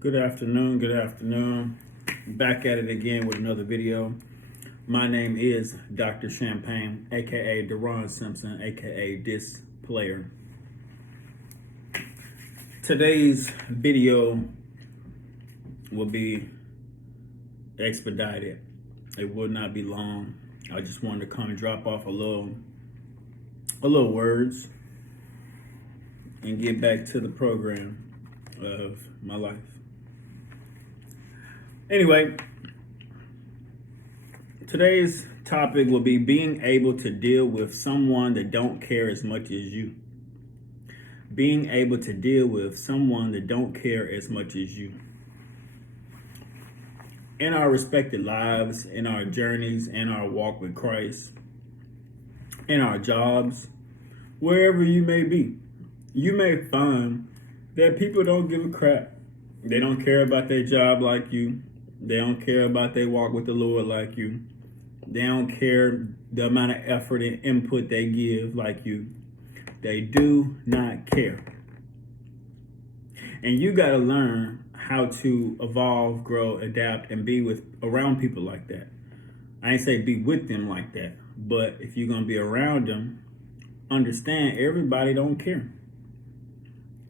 Good afternoon, good afternoon. Back at it again with another video. My name is Dr. Champagne, aka Deron Simpson, aka DSPLAYER. Today's video will be expedited. It will not be long. I just wanted to come and drop off a little words and get back to the program of my life. Anyway, today's topic will be being able to deal with someone that don't care as much as you. Being able to deal with someone that don't care as much as you. In our respective lives, in our journeys, in our walk with Christ, in our jobs, wherever you may be, you may find that people don't give a crap. They don't care about their job like you. They don't care about their walk with the Lord like you. They don't care the amount of effort and input they give like you. They do not care. And you got to learn how to evolve, grow, adapt, and be around people like that. I ain't say be with them like that, but if you're going to be around them, understand everybody don't care.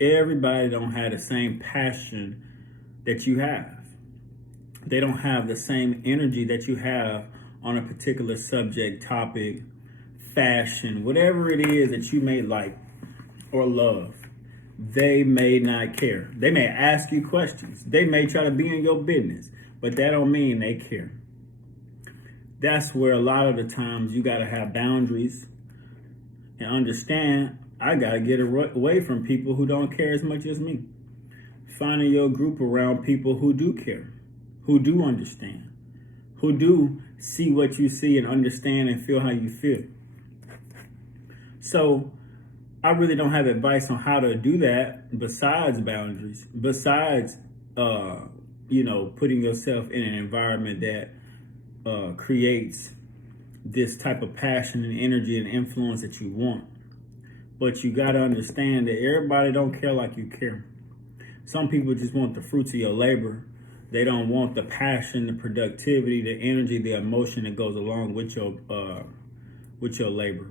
Everybody don't have the same passion that you have. They don't have the same energy that you have on a particular subject, topic, fashion, whatever it is that you may like or love. They may not care. They may ask you questions. They may try to be in your business, but that don't mean they care. That's where a lot of the times you got to have boundaries and understand I got to get away from people who don't care as much as me. Finding your group around people who do care, who do understand, who do see what you see and understand and feel how you feel. So I really don't have advice on how to do that besides boundaries, besides, putting yourself in an environment that creates this type of passion and energy and influence that you want. But you got to understand that everybody don't care like you care. Some people just want the fruits of your labor. They don't want the passion, the productivity, the energy, the emotion that goes along with your labor.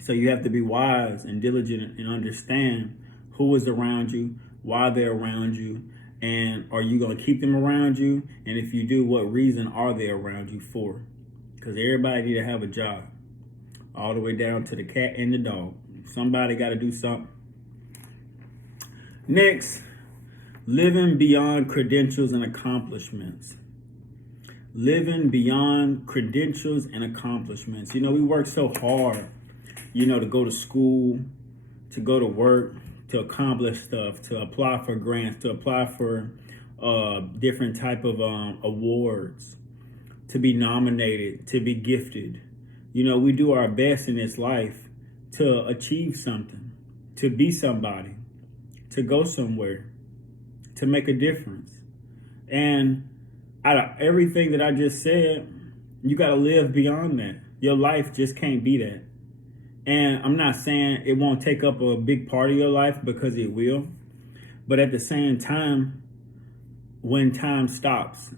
So you have to be wise and diligent and understand who is around you, why they're around you, and are you going to keep them around you? And if you do, what reason are they around you for? Because everybody need to have a job, all the way down to the cat and the dog. Somebody got to do something. Next, living beyond credentials and accomplishments. Living beyond credentials and accomplishments. We work so hard, to go to school, to go to work, to accomplish stuff, to apply for grants, to apply for different type of awards, to be nominated, to be gifted. We do our best in this life to achieve something, to be somebody, to go somewhere, to make a difference. And out of everything that I just said, you got to live beyond that. Your life just can't be that. And I'm not saying it won't take up a big part of your life, because it will. But at the same time, when time stops,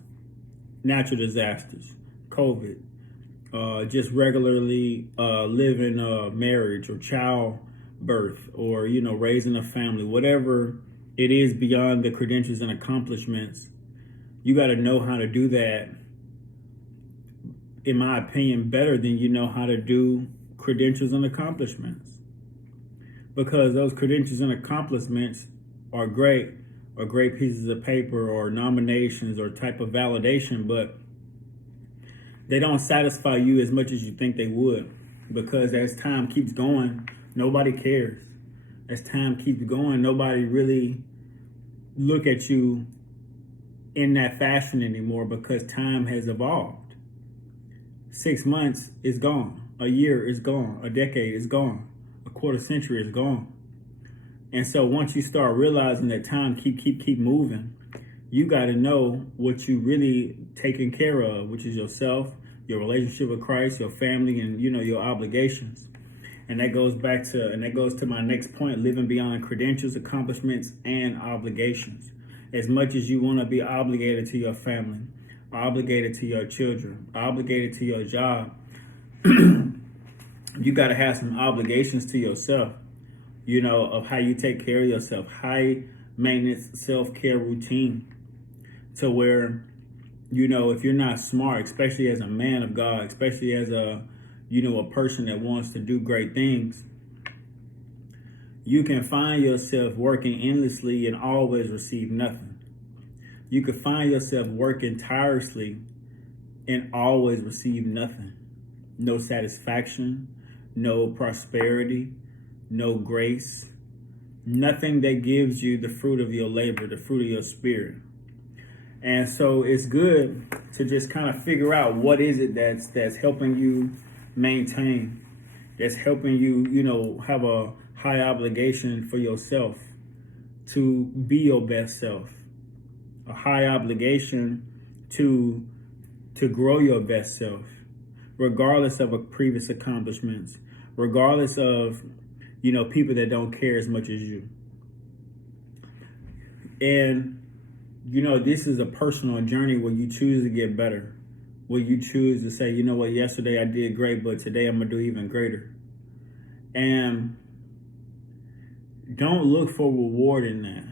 natural disasters, COVID, just regularly living marriage or childbirth, or, raising a family, whatever it is beyond the credentials and accomplishments, you got to know how to do that, in my opinion, better than you know how to do credentials and accomplishments. Because those credentials and accomplishments are great pieces of paper or nominations or type of validation, but they don't satisfy you as much as you think they would. Because as time keeps going, nobody cares. As time keeps going, nobody really look at you in that fashion anymore, because time has evolved. 6 months is gone. A year is gone. A decade is gone. A quarter century is gone. And so once you start realizing that time keep moving, you got to know what you really taking care of, which is yourself, your relationship with Christ, your family, and your obligations. And that goes to my next point, living beyond credentials, accomplishments, and obligations. as much as you want to be obligated to your family, obligated to your children, obligated to your job, you got to have some obligations to yourself, of how you take care of yourself, high maintenance self-care routine, to where, if you're not smart, especially as a man of God, especially as a person that wants to do great things, you can find yourself working endlessly and always receive nothing. You could find yourself working tirelessly and always receive nothing. No satisfaction, no prosperity, no grace, nothing that gives you the fruit of your labor, the fruit of your spirit. And so it's good to just kind of figure out what is it that's helping you maintain, that's helping you, have a high obligation for yourself to be your best self, a high obligation to grow your best self, regardless of previous accomplishments, regardless of, people that don't care as much as you. And, this is a personal journey where you choose to get better, where you choose to say, yesterday I did great, but today I'm going to do even greater. And don't look for reward in that.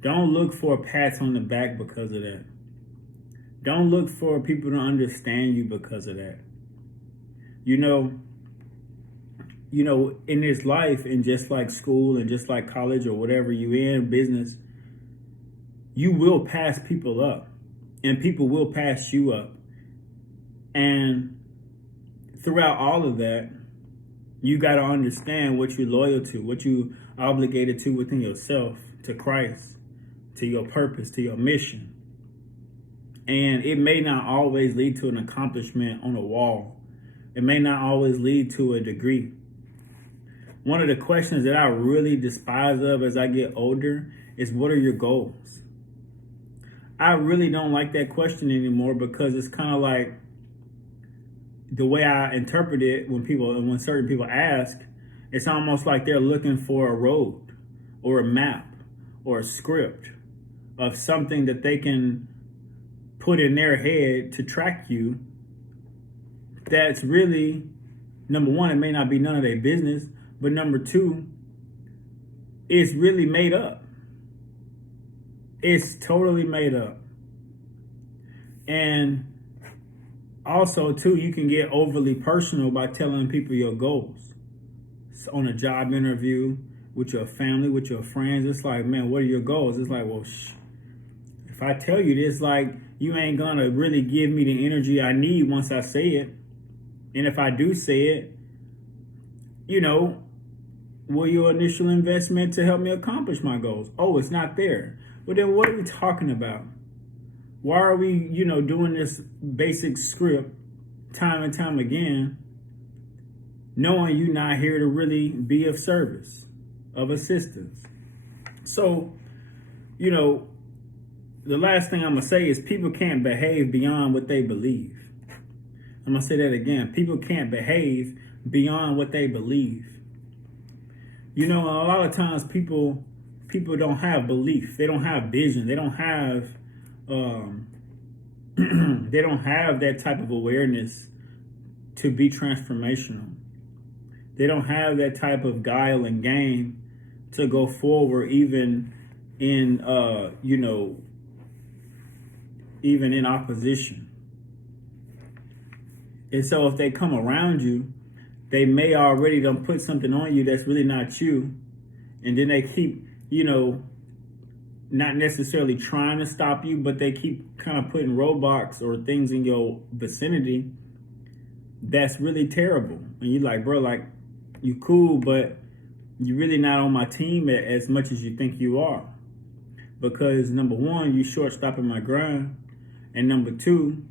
Don't look for pats on the back because of that. Don't look for people to understand you because of that. In this life, and just like school and just like college or whatever you in, business, you will pass people up and people will pass you up. And throughout all of that, you got to understand what you're loyal to, what you obligated to within yourself, to Christ, to your purpose, to your mission. And it may not always lead to an accomplishment on a wall. It may not always lead to a degree. One of the questions that I really despise of as I get older is, what are your goals? I really don't like that question anymore, because it's kind of like, the way I interpret it, when certain people ask, it's almost like they're looking for a road or a map or a script of something that they can put in their head to track you. That's really, number one, it may not be none of their business, but number two, it's really made up. It's totally made up. And also, too, you can get overly personal by telling people your goals. So on a job interview, with your family, with your friends, it's like, man, what are your goals? It's like, well, if I tell you this, like, you ain't gonna really give me the energy I need once I say it. And if I do say it, will your initial investment to help me accomplish my goals? Oh, it's not there. Well, then what are we talking about? Why are we, doing this basic script time and time again, knowing you're not here to really be of service, of assistance? So, the last thing I'm going to say is, people can't behave beyond what they believe. I'm going to say that again. People can't behave beyond what they believe. A lot of times people don't have belief. They don't have vision. They don't have they don't have that type of awareness to be transformational. They don't have that type of guile and game to go forward, even in even in opposition. And so if they come around you, they may already done put something on you that's really not you. And then they keep, not necessarily trying to stop you, but they keep kind of putting roadblocks or things in your vicinity that's really terrible. And you're like, bro, like, you cool, but you're really not on my team as much as you think you are. Because number one, you short stopping my grind. And number two,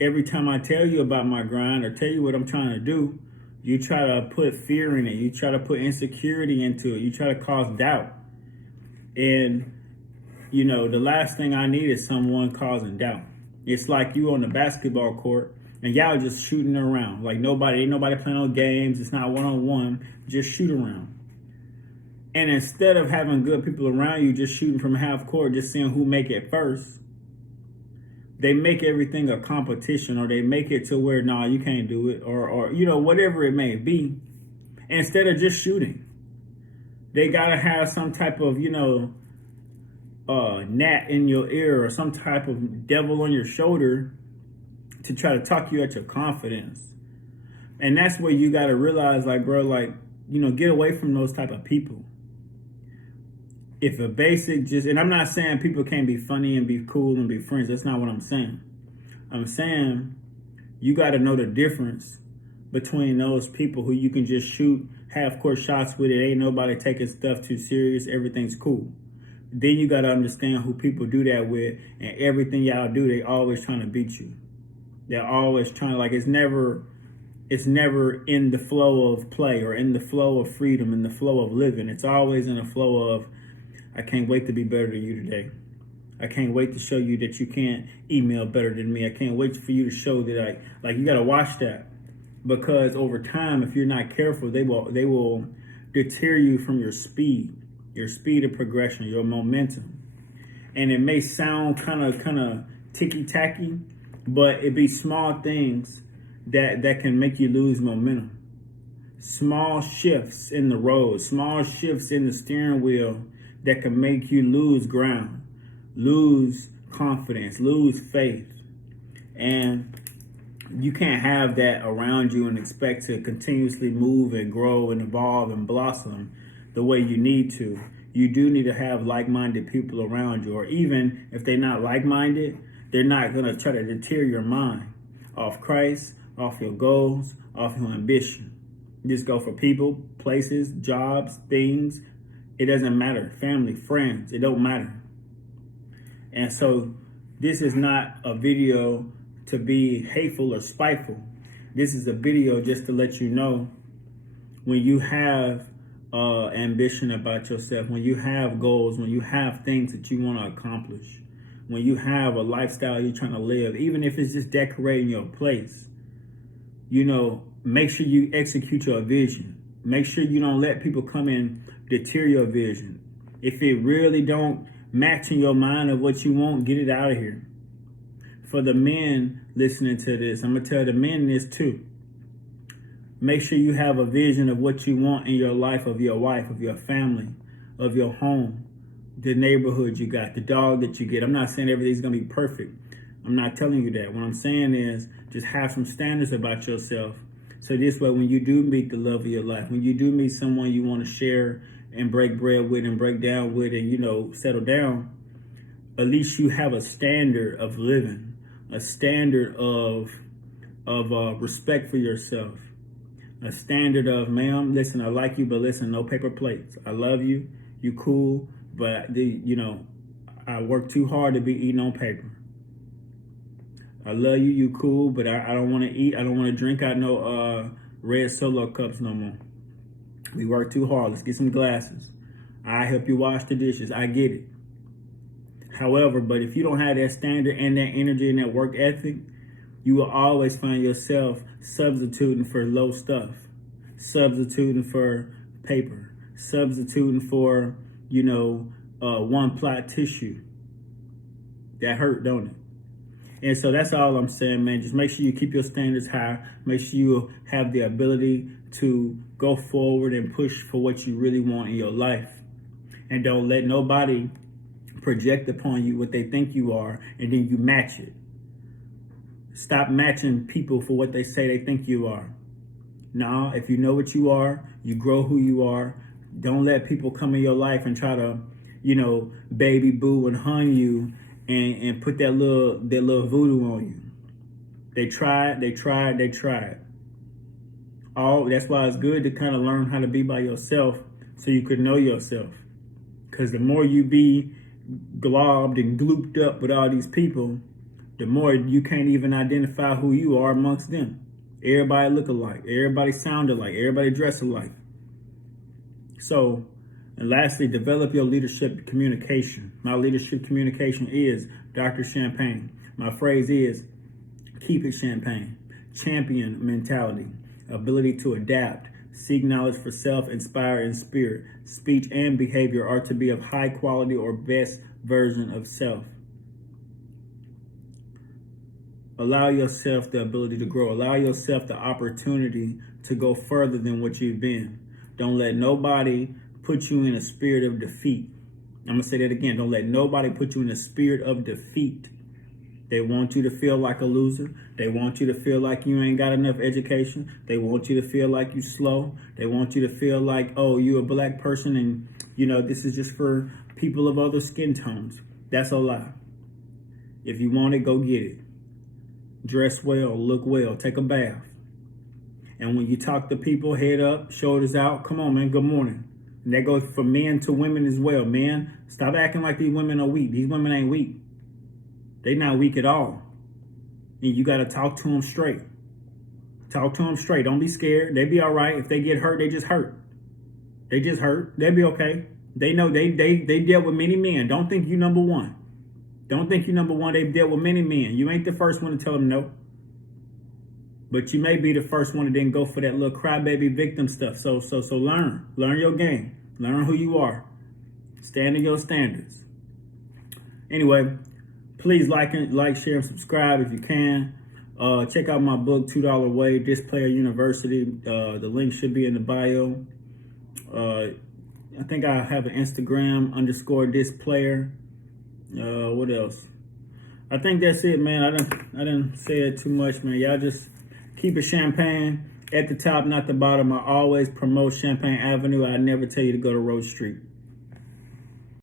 every time I tell you about my grind or tell you what I'm trying to do, you try to put fear in it. You try to put insecurity into it. You try to cause doubt. And, the last thing I need is someone causing doubt. It's like you on the basketball court and y'all just shooting around. Like ain't nobody playing no games. It's not one-on-one. Just shoot around. And instead of having good people around you just shooting from half court, just seeing who make it first, they make everything a competition, or they make it to where, nah, you can't do it, or you know, whatever it may be. Instead of just shooting, they gotta have some type of, you know, gnat in your ear or some type of devil on your shoulder to try to talk you at your confidence. And that's where you gotta realize, like, bro, like, you know, get away from those type of people. If a basic just, and I'm not saying people can't be funny and be cool and be friends. That's not what I'm saying. I'm saying you got to know the difference between those people who you can just shoot half court shots with. It ain't nobody taking stuff too serious. Everything's cool. Then you got to understand who people do that with, and everything y'all do, they always trying to beat you. They're always trying to, like, it's never in the flow of play or in the flow of freedom, in the flow of living. It's always in the flow of, I can't wait to be better than you today. I can't wait to show you that you can't email better than me. I can't wait for you to show that like you got to watch that, because over time, if you're not careful, they will deter you from your speed of progression, your momentum. And it may sound kind of ticky tacky, but it be small things that can make you lose momentum. Small shifts in the road, small shifts in the steering wheel that can make you lose ground, lose confidence, lose faith. And you can't have that around you and expect to continuously move and grow and evolve and blossom the way you need to. You do need to have like-minded people around you, or even if they're not like-minded, they're not going to try to deter your mind off Christ, off your goals, off your ambition. Just go for people, places, jobs, things. It doesn't matter. Family, friends, it don't matter. And so this is not a video to be hateful or spiteful. This is a video just to let you know, when you have ambition about yourself, when you have goals, when you have things that you want to accomplish, when you have a lifestyle you're trying to live, even if it's just decorating your place, you know, make sure you execute your vision. Make sure you don't let people come in deter your vision. If it really don't match in your mind of what you want, get it out of here. For the men listening to this, I'm going to tell the men this too. Make sure you have a vision of what you want in your life, of your wife, of your family, of your home, the neighborhood you got, the dog that you get. I'm not saying everything's going to be perfect. I'm not telling you that. What I'm saying is just have some standards about yourself. So this way, when you do meet the love of your life, when you do meet someone you want to share and break bread with and break down with and, you know, settle down, at least you have a standard of living, a standard of respect for yourself, a standard of, ma'am, listen, I like you, but listen, no paper plates. I love you, you cool, but, you know, I work too hard to be eating on paper. I love you, you cool, but I don't want to eat. I don't want to drink out no red Solo cups no more. We work too hard. Let's get some glasses. I help you wash the dishes. I get it. However, but if you don't have that standard and that energy and that work ethic, you will always find yourself substituting for low stuff, substituting for paper, substituting for, you know, one plot tissue. That hurt, don't it? And so that's all I'm saying, man. Just make sure you keep your standards high. Make sure you have the ability to go forward and push for what you really want in your life. And don't let nobody project upon you what they think you are, and then you match it. Stop matching people for what they say they think you are. No, if you know what you are, you grow who you are. Don't let people come in your life and try to, you know, baby boo and hun you and put that little voodoo on you. They tried. That's why it's good to kind of learn how to be by yourself so you could know yourself. Because the more you be globbed and glooped up with all these people, the more you can't even identify who you are amongst them. Everybody look alike. Everybody sound alike. Everybody dress alike. So, and lastly, develop your leadership communication. My leadership communication is Dr. Champagne. My phrase is keep it champagne. Champion mentality. Ability to adapt, Seek knowledge for self, inspire in spirit. Speech and behavior are to be of high quality or best version of self. Allow yourself the ability to grow. Allow yourself the opportunity to go further than what you've been. Don't let nobody put you in a spirit of defeat. I'm going to say that again. Don't let nobody put you in a spirit of defeat. They want you to feel like a loser. They want you to feel like you ain't got enough education. They want you to feel like you slow. They want you to feel like, oh, you're a black person and, you know, this is just for people of other skin tones. That's a lie. If you want it, go get it. Dress well, look well, take a bath. And when you talk to people, head up, shoulders out, come on, man, good morning. And that goes for men to women as well. Men, stop acting like these women are weak. These women ain't weak. They not weak at all. And you got to talk to them straight. Talk to them straight. Don't be scared. They be all right. If they get hurt, they just hurt. They just hurt. They'll be okay. They know they dealt with many men. Don't think you number one. Don't think you number one. They've dealt with many men. You ain't the first one to tell them no. But you may be the first one to then go for that little crybaby victim stuff. So learn. Learn your game. Learn who you are. Stand in your standards. Anyway, please like, share, and subscribe if you can. Check out my book, $2 Way, DSPLAYER University. The link should be in the bio. I think I have an Instagram _DSPLAYER. What else? I think that's it, man. I didn't say it too much, man. Y'all just keep it champagne at the top, not the bottom. I always promote Champagne Avenue. I never tell you to go to Rose Street.